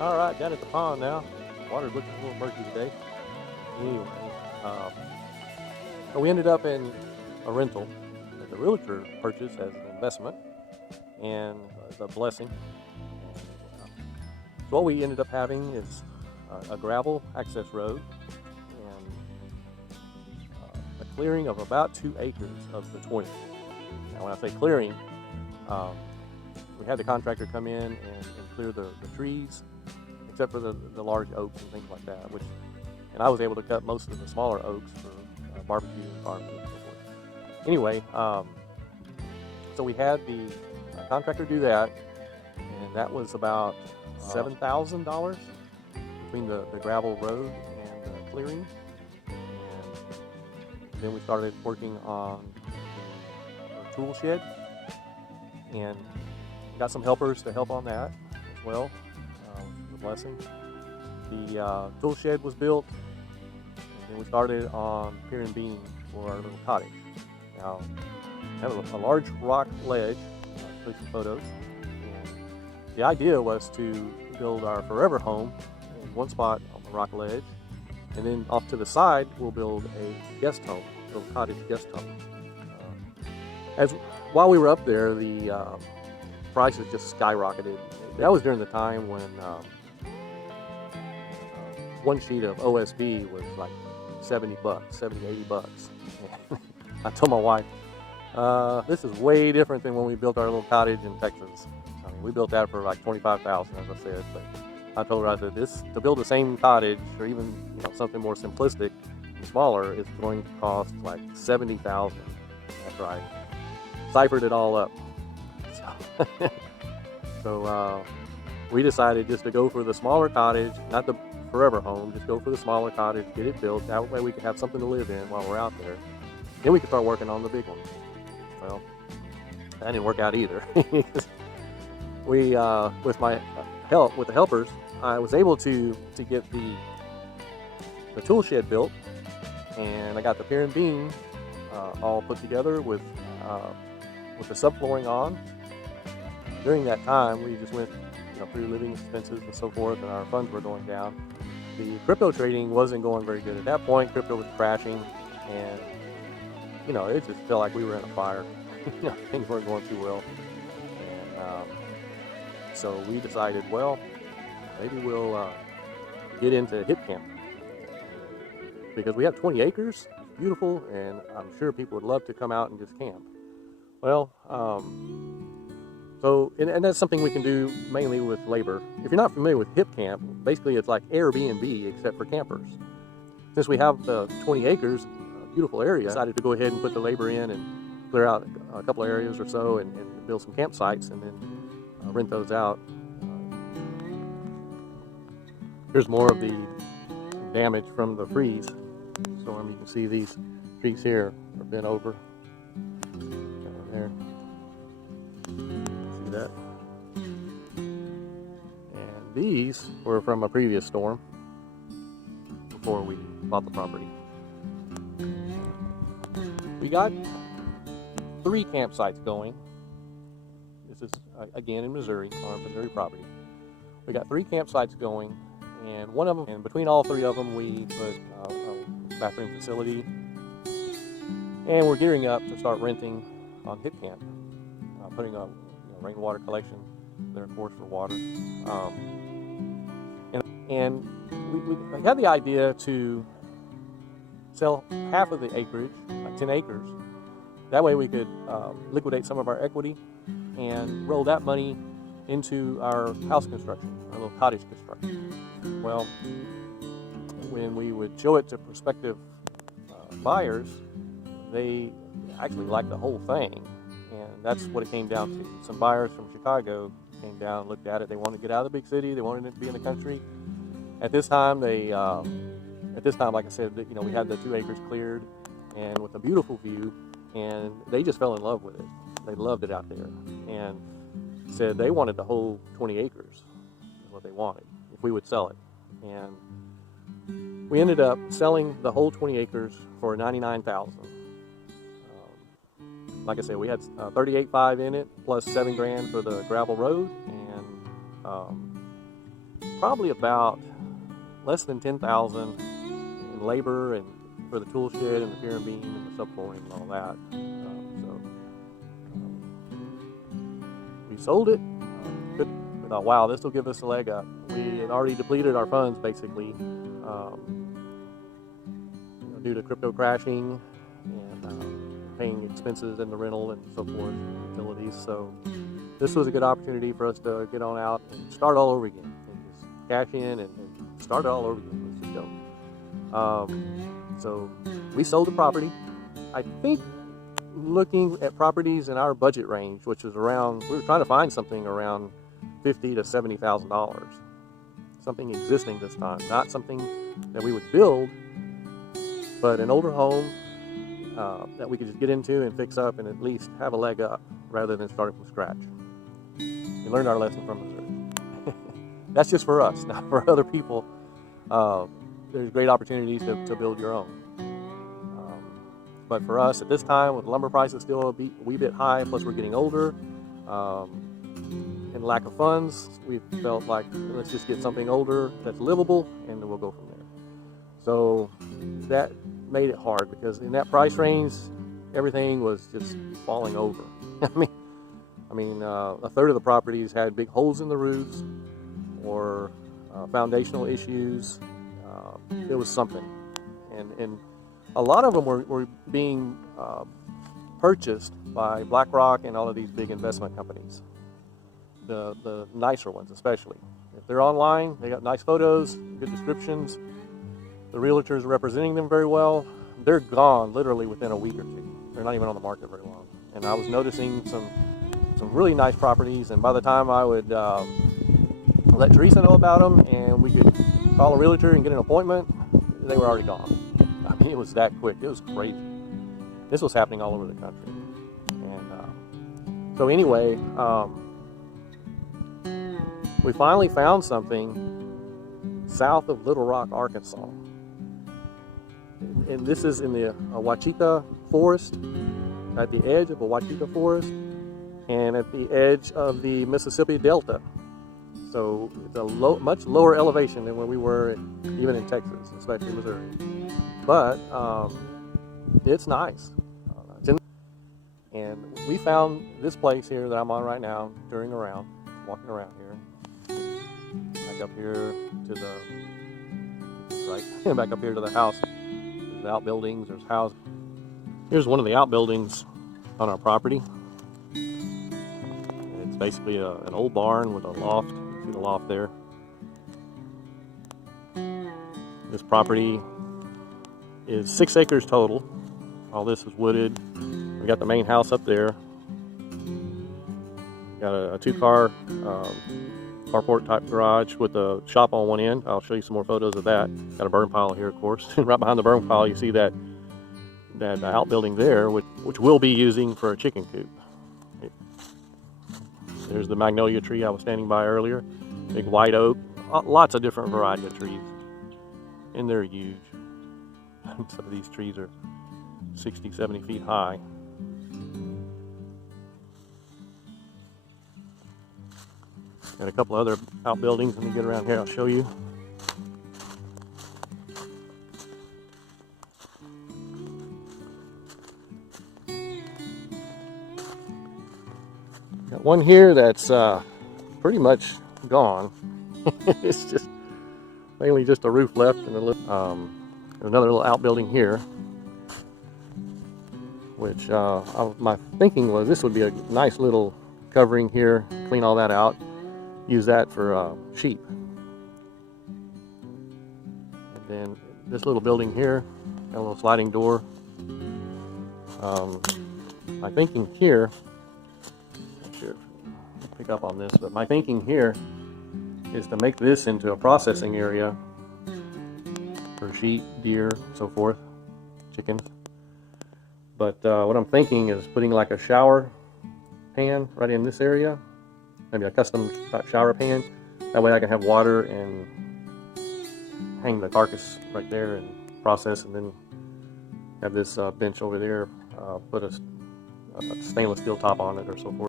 All right, down at the pond now. Water's looking a little murky today. Anyway, um, so we ended up in a rental that the realtor purchased as an investment, and it's a blessing. So what we ended up having is a gravel access road and a clearing of about 2 acres of the 20. Now, when I say clearing, um, we had the contractor come in and clear the trees, except for the large oaks and things like that. And I was able to cut most of the smaller oaks for barbecue and barbecue and so forth. Anyway, so we had the contractor do that, and that was about $7,000 between the gravel road and the clearing. And then we started working on the tool shed, and got some helpers to help on that as well, which was a blessing. The tool shed was built, and then we started on pier and beam for our little cottage. Now, we have a large rock ledge. I'll show you some photos. And the idea was to build our forever home in one spot on the rock ledge, and then off to the side we'll build a guest home, a little cottage guest home. While we were up there, the prices just skyrocketed. That was during the time when one sheet of OSB was like $70, $80. I told my wife, this is way different than when we built our little cottage in Texas. I mean, we built that for like $25,000, as I said. But I told her, I said, to build the same cottage, or even something more simplistic, and smaller, is going to cost like $70,000. That's right. Ciphered it all up. So we decided just to go for the smaller cottage, not the forever home, just go for the smaller cottage, get it built. That way we could have something to live in while we're out there. Then we could start working on the big one. Well, that didn't work out either. We, with my help, with the helpers, I was able to get the tool shed built, and I got the pier and beam all put together with the subflooring on. During that time, we just went through living expenses and so forth, and our funds were going down. The crypto trading wasn't going very good at that point. Crypto was crashing, and it just felt like we were in a fire. Things weren't going too well, and so we decided, well, maybe we'll get into hip camp, because we have 20 acres, it's beautiful, and I'm sure people would love to come out and just camp. Well, and that's something we can do mainly with labor. If you're not familiar with hip camp, basically it's like Airbnb except for campers. Since we have the 20 acres, a beautiful area, I decided to go ahead and put the labor in and clear out a couple of areas or so, and build some campsites, and then rent those out. Here's more of the damage from the freeze storm. You can see these trees here are bent over. Right there. See that? And these were from a previous storm before we bought the property. We got 3 campsites going. This is again in Missouri, on our Missouri property. We got 3 campsites going, and one of them, and between all 3 of them, we put a bathroom facility, and we're gearing up to start renting on hip camp, putting a rainwater collection there, of course, for water. And we had the idea to sell half of the acreage, like 10 acres. That way we could liquidate some of our equity and roll that money into our house construction, our little cottage construction. Well, when we would show it to prospective buyers, they actually liked the whole thing, and that's what it came down to. Some buyers from Chicago came down, looked at it. They wanted to get out of the big city. They wanted it to be in the country. At this time, like I said, we had the 2 acres cleared and with a beautiful view, and they just fell in love with it. They loved it out there, and said they wanted the whole 20 acres, is what they wanted, if we would sell it. And we ended up selling the whole 20 acres for $99,000. Like I said, we had 38.5 in it, plus $7,000 for the gravel road, and probably about less than $10,000 in labor and for the tool shed and the pier and beam and the subflooring and all that. We sold it. We thought, wow, this will give us a leg up. We had already depleted our funds basically due to crypto crashing and paying expenses and the rental and so forth, utilities. So this was a good opportunity for us to get on out and start all over again, and just cash in and start it all over again. Let's just go. So we sold the property. I think looking at properties in our budget range, which was around, we were trying to find something around $50,000 to $70,000, something existing this time, not something that we would build, but an older home that we could just get into and fix up and at least have a leg up rather than starting from scratch. We learned our lesson from Missouri. That's just for us. Now for other people, there's great opportunities to build your own. But for us at this time, with lumber prices still a wee bit high, plus we're getting older, and lack of funds, we felt like let's just get something older that's livable, and then we'll go from there. So that made it hard because in that price range, everything was just falling over. I mean, a third of the properties had big holes in the roofs or foundational issues. It was something, and a lot of them were being purchased by BlackRock and all of these big investment companies. The nicer ones, especially. If they're online, they got nice photos, good descriptions. The realtors are representing them very well. They're gone literally within a week or two. They're not even on the market very long. And I was noticing some really nice properties, and by the time I would let Teresa know about them and we could call a realtor and get an appointment, they were already gone. I mean, it was that quick. It was crazy. This was happening all over the country. And so anyway, we finally found something south of Little Rock, Arkansas. And this is in the Ouachita Forest, at the edge of the Ouachita Forest, and at the edge of the Mississippi Delta. So it's a much lower elevation than where we were even in Texas, especially Missouri. But it's nice. And we found this place here that I'm on right now, walking around here. Back up here to the, back up here to the house. There's outbuildings, there's houses. Here's one of the outbuildings on our property. It's basically an old barn with a loft. You see the loft there. This property is 6 acres total. All this is wooded. We got the main house up there. Got a 2-car carport type garage with a shop on one end. I'll show you some more photos of that. Got a burn pile here, of course. Right behind the burn pile, you see that outbuilding there, which we'll be using for a chicken coop. There's the magnolia tree I was standing by earlier. Big white oak. Lots of different variety of trees. And they're huge. Some of these trees are 60, 70 feet high. Got a couple other outbuildings. Let me get around here, I'll show you. Got one here that's pretty much gone. It's just mainly just a roof left and another little outbuilding here, which my thinking was this would be a nice little covering here, clean all that out, use that for sheep. And then this little building here, got a little sliding door. My thinking here, not sure if pick up on this, but my thinking here is to make this into a processing area for sheep, deer, so forth, chickens. But what I'm thinking is putting like a shower pan right in this area, maybe a custom type shower pan. That way I can have water and hang the carcass right there and process, and then have this bench over there, put a stainless steel top on it or so forth.